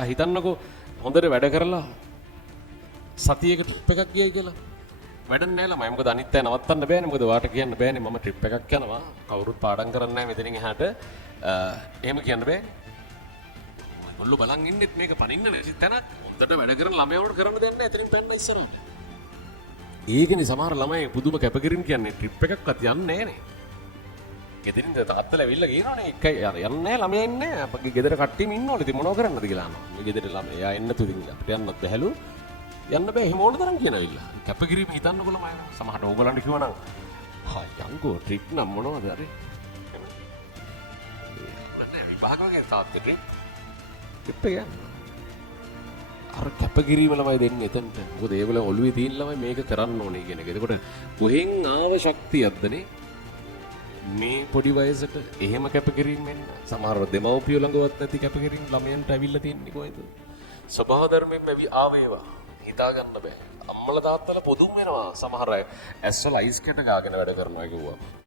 ඔයා හිතන්නකෝ හොඳට වැඩ කරලා සතියක ට්‍රිප් එකක් ගියයි කියලා. වැඩක් නැහැ ළමයි. මොකද අනිත් අය නවත්තන්න බෑනේ. මොකද ඔයාට කියන්න බෑනේ මම ට්‍රිප් එකක් යනවා. කවුරුත් පාඩම් කරන්නේ නැහැ මෙතනින් එහාට. එහෙම කියන්න බෑනේ. ඔයගොල්ලෝ බලන් ඉන්නෙත් මේක පනින්න නැති තැනක්. හොඳට වැඩ කරන ළමයවට කරන්න දෙයක් නැහැ. එතනින් පැන්න ඉස්සරහට. ඒකනේ සමහර ළමයි පුදුම කැපකිරීම කියන්නේ ට්‍රිප් එකක්වත් යන්නේ නැහනේ. ගෙදරින් තාත්තලා ඇවිල්ලා කියනවනේ එකයි යන්නේ නැහැ ළමයා ඉන්නේ නැහැ. අපගේ ගෙදර කට්ටියම ඉන්නවලු. ඉතින් මොනව කරන්නද කියලා අහනවා. මේ ගෙදර ළමයා එන්න තුලින් අපිට යන්නත් බැහැලු. යන්න බෑ එහෙම ඕන තරම් කියනවිල්ලා. කැපකිරීම හිතන්නකො ළමයි. සමහරට ඕගලන්ට කිව්වනම් හා යංගෝ ට්‍රිප් නම් මොනවද අර? මට විභාග වගේ තාත්තගේ ට්‍රිප් එක යන්න. අර කැපකිරීම ළමයි දෙන්නේ එතනට. මොකද ඒගොල්ලෝ ඔළුවේ තියෙන ළමයි මේක කරන්න ඕනේ කියන එක. එතකොට කොහෙන් ආව ශක්තියක්දනේ මේ පොඩි වයසට එහෙම කැපකිරීම වෙන්න. සමහරව දෙමව්පියෝ ළඟවත් නැති කැපකිරීම ළමයන්ට ඇවිල්ලා තියෙන්නේ කොහෙද? ස්වභාව ධර්මයෙන්ම ආවේවා. හිතා ගන්න බෑ. අම්මලා තාත්තලා පොදුම් වෙනවා සමහර අය ඇස්වල අයිස් කැට ගාගෙන වැඩ කරනවා කිව්වා.